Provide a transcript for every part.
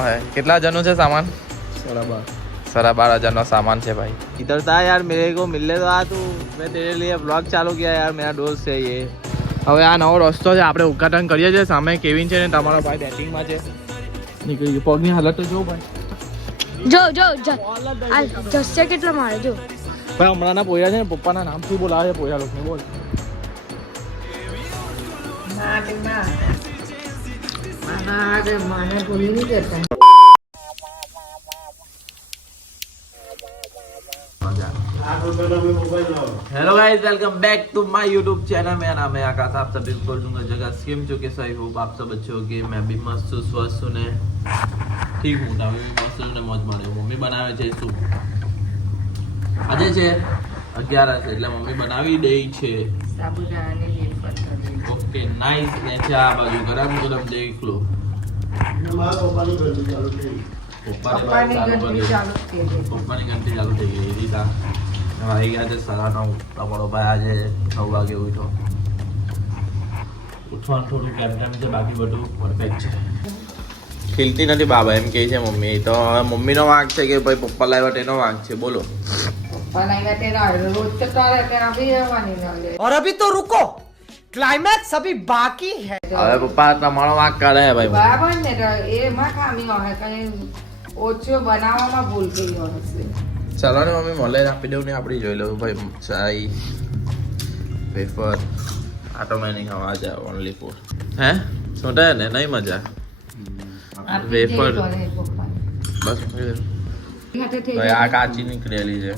है कितना जनों से सामान 12,500 सामान से भाई। इधर था यार, मेरे को मिलने तो आ तू, मैं तेरे लिए ब्लॉग चालू किया यार, मेरा दोस्त है ये। હવે આ નવો રસ્તો છે, આપણે ઉદ્ઘાટન કરીએ છીએ, સામે કેવિન છે ને તમારો ભાઈ બેટિંગમાં છે, નીકળી ગયો, પગની હાલત તો જો ભાઈ, જો આ જસ્સે કેટલા મારે જો ભાઈ હમણાંના પોયા છે ને પપ્પાના નામથી બોલાવે છે પોયા લોકોને, બોલ મને ભૂલી નહીં જતા। Hello guys, welcome back to my YouTube channel. मेरा नाम है आकाश, आप सभी को दूंगा जगह स्कीम चुके सही हो, आप सब अच्छे होगे। मैं भी मस्त हूँ, स्वस्थ हूँ ने ठीक हूँ, તમે બી મસ્ત ને મોજ માણો। મમ્મી બનાવે છે શું, આજે છે 11 એટલે મમ્મી બનાવી દે છે સાબુદાણાની વેફર। ઓકે નાઈસ, ને છે આ બાજુ ગરમ ગરમ દેખ લો। પપ્પાની ઘંટી ચાલુ થઈ ગઈ રીતા। આવી ગયા છે 9:30, તમારો ભાઈ આજે 9 વાગે ઉઠો। ઉઠવાનું થોડું કેમ છે, બાકી બધું પરફેક્ટ છે। ખીલતી નથી બાબા એમ કહે છે મમ્મી, તો હવે મમ્મીનો વાંક છે કે ભાઈ પપ્પા લાવ્યા તેનો વાંક છે, બોલો। और अभी तो रुको, क्लाइमैक्स अभी बाकी है। હવે પપ્પા તમારો વાંક કાઢે છે ભાઈ, બરાબર ને, એમાં ખામી હોય, કઈ ઓછો બનાવવામાં ભૂલ થઈ હશે। ચાલો ને મમ્મી મળે આપી દઉં ને, આપણી જોઈ લઉં ભાઈ ચાય વેફર। આ તો મેં નહીં ખાવા જાય, ઓનલી ફૂડ હે છોટા ને નહીં મજા વેફર બસ। ભાઈ આ કાચી નીકળેલી છે,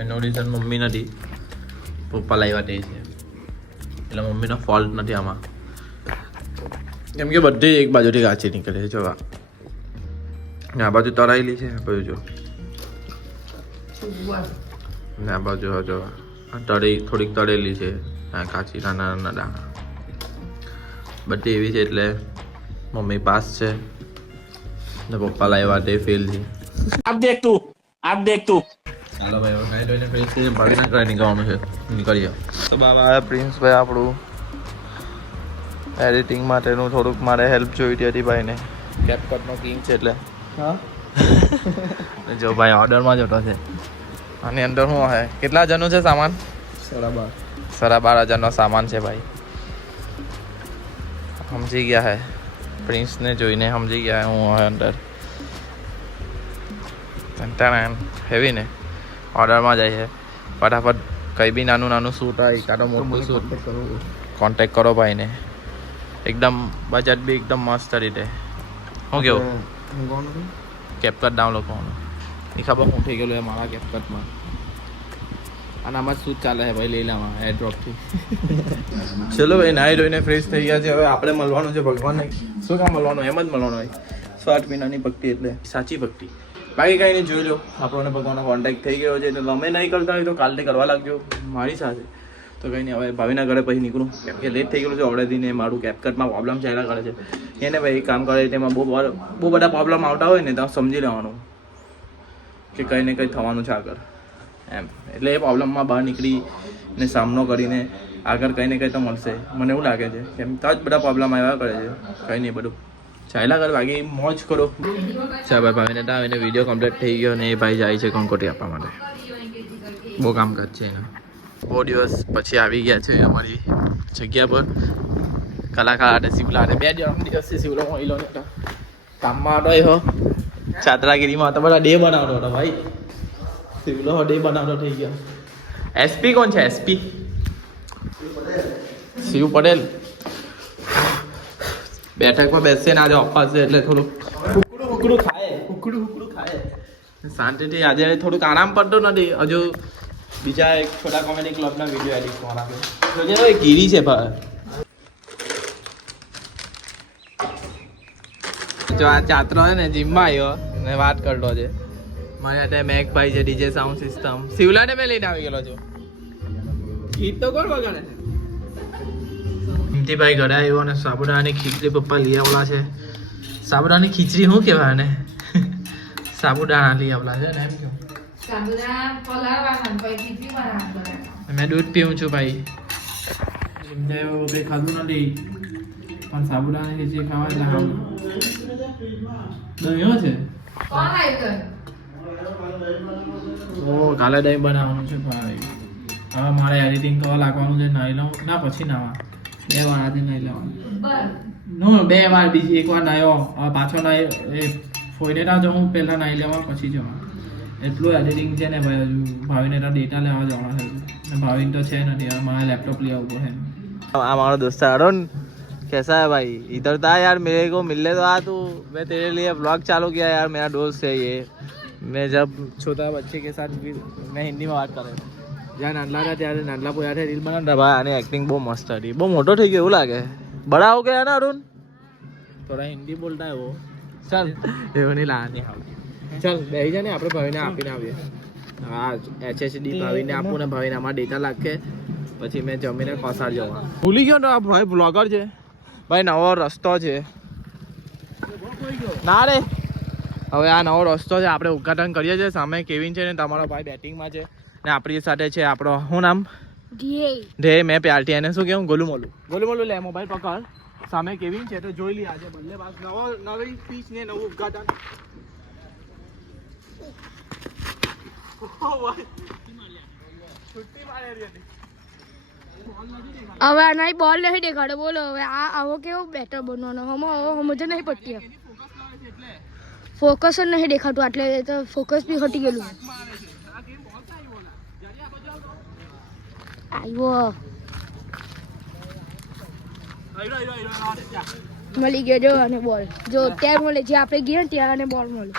એનો રીઝન મમ્મી નથી, પપ્પા લાવ્યા તે છે, એટલે મમ્મીનો ફોલ્ટ નથી આમાં, કેમ કે બધી એક બાજુથી કાચી નીકળે છે। જોવા આ બાજુ તરાયેલી છે, આ બાજુ જો, આ બાજુ જો તળી થોડીક તળેલી છે, આ કાચી નાના નાના દાણા બધી એવી છે, એટલે મમ્મી પાસ છે ને પપ્પા લાવ્યા તે ફેલ છે। अब देख तू ચાલો ભાઈ નાઈ ધોઈને ફ્રેશ થઈ ભાગીને ઘરે નીકળવાનું છે, નીકળીએ। તો બાબા આ પ્રિન્સભાઈ આપણું એડિટિંગ માટેનું થોડુંક મારે હેલ્પ જોઈતી હતી ભાઈને, કેપકટનો કિંગ છે એટલે જો ભાઈ ઓર્ડરમાં જતો છે। આની અંદર શું હે, કેટલા જણનું છે સામાન? 12,500 સામાન છે ભાઈ। સમજી ગયા હે, પ્રિન્સને જોઈને સમજી ગયા હું હોય અંદર હેવી ને ઓર્ડરમાં જાય છે ફટાફટ, કંઈ બી નાનું નાનું શૂટ હોય કાં તો મોટું શૂટ કોન્ટેક્ટ કરો ભાઈને, એકદમ બજેટ બી એકદમ મસ્ત રીતે। શું કેવું કેપકટ ડાઉનલોડ કરવાનું, એ ખબર હું થઈ ગયેલું મારા કેપકટમાં, અને આમાં જ શૂટ ચાલે છે ભાઈ લીલામાં એરડ્રોપથી। ચલો ભાઈ નાહી ધોઈને ફ્રેશ થઈ ગયા છે, હવે આપણે મળવાનું છે ભગવાનને। શું કામ મળવાનું, એમ જ મળવાનું હોય, 60 મહિનાની ભક્તિ એટલે સાચી ભક્તિ, બાકી કંઈ નહીં। જોઈ લો આપણને ભગવાનનો કોન્ટેક્ટ થઈ ગયો છે, તો તમે નહીં કરતા હોય તો કાલથી કરવા લાગજો મારી સાથે। તો કંઈ નહીં, હવે ભાવિના ઘરે પછી નીકળું, કેમ કે લેટ થઈ ગયેલું છે ઓલરેડી, ને મારું કેપકટમાં પ્રોબ્લેમ ચાલ્યા કરે છે, એને ભાઈ કામ કરે તેમાં બહુ બધા પ્રોબ્લેમ આવતા હોય ને તો સમજી લેવાનું કે કંઈ ને કંઈ થવાનું છે આગળ એમ, એટલે એ પ્રોબ્લેમમાં બહાર નીકળીને સામનો કરીને આગળ કંઈ ને કંઈ તો મળશે, મને એવું લાગે છે, કેમ તો જ બધા પ્રોબ્લેમ આવ્યા કરે છે। કંઈ નહીં, બધું ચાલ્યા કરે, બાકી મોજ કરો। ચાલ ભાઈ ભાઈને તો આવીને વિડીયો કમ્પ્લીટ થઈ ગયો, ને એ ભાઈ જાય છે કંકોટી આપવા માટે, બહુ કામકાજ છે એનું। બહુ દિવસ પછી આવી ગયા છે અમારી જગ્યા પર, કલાકાર અને શિવલા, 2 દિવસથી શિવલો મહિલો હતા કામમાં હતો, એ હો ચાદરાગીરીમાં હતા, બધા ડે બનાવતો હતો ભાઈ, શિવલો ડે બનાવતો થઈ ગયો। એસપી કોણ છે? એસપી શિવ પટેલ બેઠકમાં બેસીને આજે અપાસ છે એટલે થોડુંક ઉકડું ખાય શાંતિથી। આજે થોડુંક આરામ પડતો નથી, હજુ બીજા એક છોટા કોમેડી ક્લબના વિડીયો એડિટ કરવાના છે, ગીરી છે ભાઈ। જો આ ચાત્રો છે ને જીમમાં આવ્યો ને વાત કરતો છે, મારી સાથે મેક ભાઈ છે, ડીજે સાઉન્ડ સિસ્ટમ, શિવલાને મેં લઈને આવી ગયેલો છું, ગીત તો કોણ વગાડે છે? ભાઈ ઘરે આવ્યો અને સાબુદાણાની ખીચડી પપ્પા લઈ આવલા છે। સાબુદાણાની ખીચડી શું કહેવાય ને, સાબુદાણા લઈ આવલા છે ને, એમ કેવું મેં દૂધ પીવું છું ભાઈ, ખાધું નથી પણ સાબુદાણા ખીચડી ખાવા એટલે હાવ દહીં છે. કોણ આવ્યું? ઓ કાલે દહીં બનાવવાનું છે ભાઈ. હવે મારે એડિટિંગ કરવા લાગવાનું છે. નાઈ લઉં ના પછી નાવા 2 વાર આજે નાઈ લેવાનું. નો 2 વાર બીજી 1 વાર નાયો હવે પાછો નાઈ એ ફોઈને ના જાઉં પહેલા નાઈ લેવા પછી જવા. એટલું એડિટિંગ છે ને ભાઈ. હજુ ભાવીને તો ડેટા લેવા જવાના છે ને ભાવિન તો છે નથી. હવે મારે લેપટોપ લઈ આવવું પડે. हमारा दोस्त है अरुण, कैसा है भाई? इधर था यार, मेरे को मिलने तो आ तू. मैं तेरे लिए ब्लॉग चालू किया यार. मेरा दोस्त है ये. मैं जब छोटा बच्चे के साथ भी मैं हिंदी में बात कर रहा हूँ. જ્યાં નાનલા હતા ત્યારે નાનલા પોયા છે રીલ બનાવતા ભાઈ. અને એક્ટિંગ બહુ મસ્ત હતી. બહુ મોટો થઈ ગયો એવું લાગે. બડા હો ગયા ના અરુણ? થોડા હિન્દી બોલતા હે વો. ચાલ એવું નહીં લાની હાવ. ચાલ બેસી જા ને આપણે ભાઈને આપીને આવીએ. હા HSD ભાવીને આપું ને ભાવીને આમાં ડેટા લાગે પછી મેં જમીને કોસાડ જવા. ભૂલી ગયો ને આ ભાઈ બ્લોગર છે ભાઈ. નવો રસ્તો છે ના રે. હવે આ નવો રસ્તો છે આપણે ઉદ્ઘાટન કરીએ છીએ. સામે કેવિન છે ને તમારો ભાઈ બેટિંગમાં છે ને આપણી સાથે છે આપણો શું નામ ધ્યેય. મેં પ્યારથી એને શું કેવું ગોલું મોલું લે મોબાઈલ પકડ. સામે કેવિન છે તો જોઈ લઈએ આજે બલ્લેબાજ નવી પીચ ને નવું ઉદ્ઘાટન. છુટ્ટી મારી હતી. હવે નહીં બોલ નહીં દેખાડો. બોલો હવે આ આવો કેવો બેટર બનવાનો સમજ નહીં પડતી. ફોકસ જ નહીં દેખાતું એટલે તો ફોકસ બી હટી ગયેલું. આવ્યો મળી ગયો જો. અને બોલ જો ત્યાં મળે જે આપણે ગયા ત્યાં અને બોલ મળે.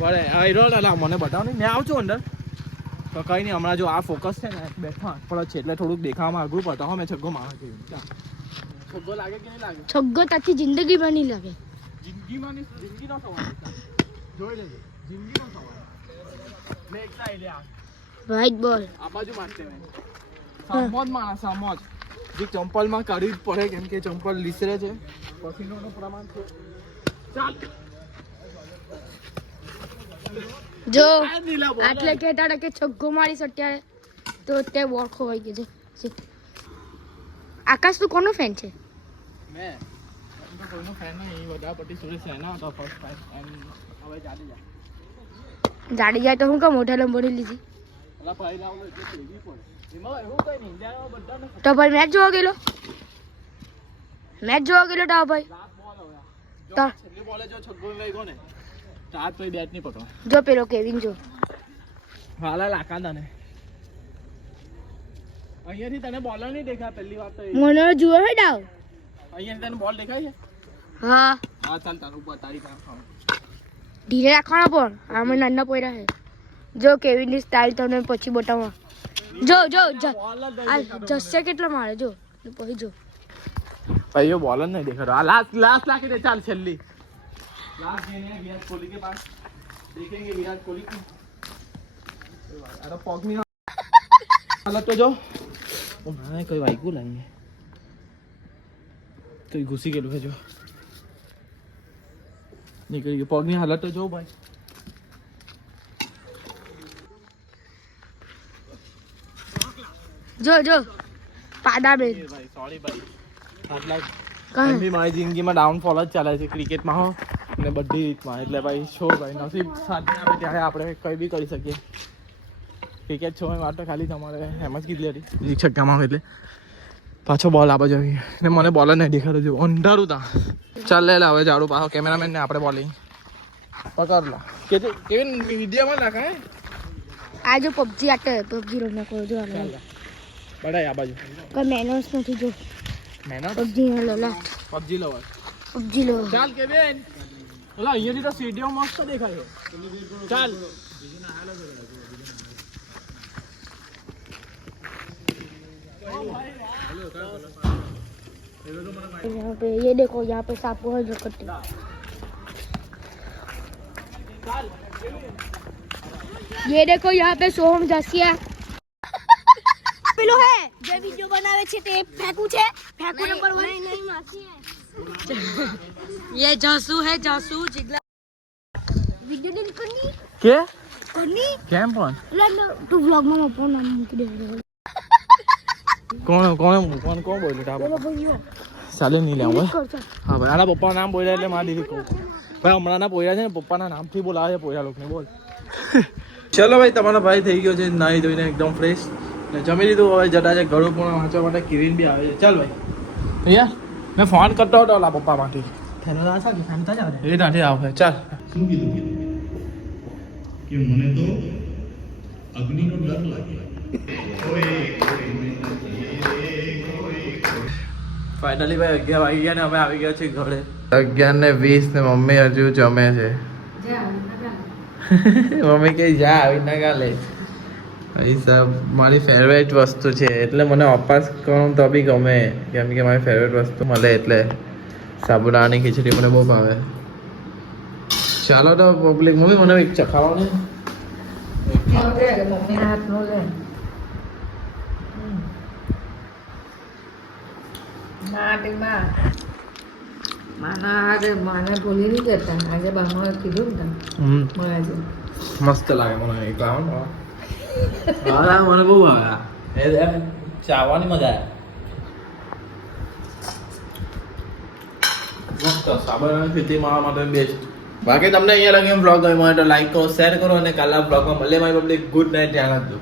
મને બતાવો ને મેં આવું છું અંદર તો કઈ નહીં. હમણાં જો આ ફોકસ છે ને બેઠા પડે છે એટલે થોડુંક દેખાવામાં અઘરું પડતા. હો મેં છગ્ગો મારો છે. છગ્ગો લાગે કે નહીં લાગે? છગ્ગો તાકી જિંદગીમાં નહીં લાગે. જિંદગીનો સવાલ જોઈ લેજો. જિંદગીનો સવાલ. મેં એક સાઈડ આ ભાઈ બોલ આ બાજુ મારતે મેં સમોજ માણસ સમોજ જે ચંપલમાં કાઢવી જ પડે કેમ કે ચંપલ લીસરે છે. પસીનોનું પ્રમાણ છે. ચાલ જો આટલે કહેતા કે છગ્ગો મારીશ અત્યારે તો તે બોલ ખોવાઈ ગયો છે. આકાશ તું કોનો ફેન છે? મેં કોઈનો ફેન નહીં. વડાપટ્ટી સુરેશ એના હતો ફર્સ્ટ ટાઈમ. હવે જાડી જાય. જાડી જાય તો હું કામ મોટા લંબોની લીધી? અલા ભાઈ લાવો એટલે લેવી પડે. એમાં એવું કઈ નહીં. ઇન્ડિયામાં બધાને તો ભાઈ મેચ જોવા ગયેલો તો ભાઈ લાસ્ટ બોલ હવે. તો જો છેલ્લી બોલે જો છગ્ગો લઈ ગયો ને તો આ કોઈ બેટ નહીં પકડો. જો પેલો કેવિન જો હાલા લાકા તને અહીંયાથી તને બોલર નહીં દેખાય. પહેલી વાત તો એ. મને જુઓ હે ડાવ. અહીંયાથી તને બોલ દેખાય છે? હા હા ચાલ તારું ઉપર તારી કામ ખાવ. ધીરે રાખવાના પણ આમાં નાના પોયરા છે. જો કેવિનની સ્ટાઇલ તમને પછી બતાવવા. જો આ જસ્સે કેટલા મારે જો પછી જો ભાઈઓ બોલર નહીં દેખાતો. આ લાસ્ટ લાખી દે. ચાલ છેલ્લી लास्ट गेम है विराट कोहली के पास. देखेंगे विराट कोहली की. अरे पॉकनी हालत तो जो मैं कोई वाइकू लाएंगे तो घुसी गेलू है जो निकल गई. पॉकनी हालत तो जो भाई. જો પાડા બે ભાઈ સોરી ભાઈ. આટલા કાં એમની મારી જિંદગીમાં ડાઉનફોલ જ ચાલે છે ક્રિકેટમાં હો ને બધી રીતમાં. એટલે ભાઈ છો ભાઈ નસીબ સાથ આપે ત્યારે આપણે કંઈ બી કરી શકીએ. ક્રિકેટ છો એ માટે ખાલી તમારે એમ જ કીધી હતી એક છક્કામાં એટલે પાછો બોલ આપો જોઈએ ને મને બોલર નહીં દેખાતો જો અંધારું તા. ચાલ લે હવે જાડું પાછો કેમેરામેન ને આપણે બોલિંગ પકડ લો. કેવી વિડીયોમાં નાખાય આ જો પબજી આટે પબજી રમના કોઈ જો બડાય આ બાજુ કઈ મેનર્સ નથી જો મહેનત પબજી લો લા પબજી લો પબજી લો. ચાલ કેવિન ઓલા અહીંયાથી તો સીડીઓ મસ્ત દેખાય છે. ચાલ यहाँ पे ये देखो यहाँ पे सांप है जो कटे. ये देखो यहाँ पे सोहम जसिया पेलो है जो वीडियो बनावे छे ते फेंकू छे. फेंकू नंबर 1 नहीं मासी है ये जासू है जासू जिगला वीडियो डिलीट करनी કે કેમ પણ ला तू व्लॉग में अपन नाम मूकी दे. કોણ બોલ્યું તા बोलो भैया ચાલે નહીં લેવું કર ચાલ. હા ભાઈ આના પપ્પા નામ બોલ્યા એટલે મારી દીદી કહું ભાઈ હમણાંના પોયરા છે ને પપ્પાના નામથી બોલાવે છે પોયરા લોકોને બોલ ચલો ભાઈ તમારો ભાઈ થઈ ગયો છે નાહી ધોઈને એકદમ ફ્રેશ ને જમી લીધું હવે જતા છે ઘરો પણ વાંચવા માટે કિરીન બી આવે છે ચાલ ભાઈ યાર મેં ફોન કરતો હતો ઓલા પપ્પામાંથી થેલો આ સાકી ખામતા જાવ એ ત્યાંથી આવે ચાલ શું કીધું કે મને તો અગ્નિનો ડર લાગે ફાઇનલી ભાઈ 11 વાગી ગયા ને અમે આવી ગયા છીએ ઘરે 11:20 ને મમ્મી હજુ જમે છે મમ્મી કે જા આવી ના ગાલે ભાઈ સાહેબ મારી ફેવરેટ વસ્તુ છે એટલે મને અપાસ કરવાનું તો બી ગમે કેમ કે મારી ફેવરેટ વસ્તુ મળે એટલે સાબુદાણાની ખીચડી મને બહુ ભાવે ચાલો તો પબ્લિક મમ્મી મને એક ચખાવાનું મમ્મી હાથનું લે માને ભૂલી નહીં જતા આજે બામાં કીધું ને તમે આજે મસ્ત લાગે મને એક ખાવાનું હા મને બહુ ભાવે એમ ચાવવાની મજા આવે મસ્ત સાબરદાણાની ખીચડી મારા માટે બેસ્ટ બાકી તમને અહીંયા લગી બ્લોગ ગમ્યો હોય તો લાઈક કરો શેર કરો અને કાલના બ્લોગમાં મળે મારી પબ્લિક ગુડ નાઇટ ધ્યાન રાખજો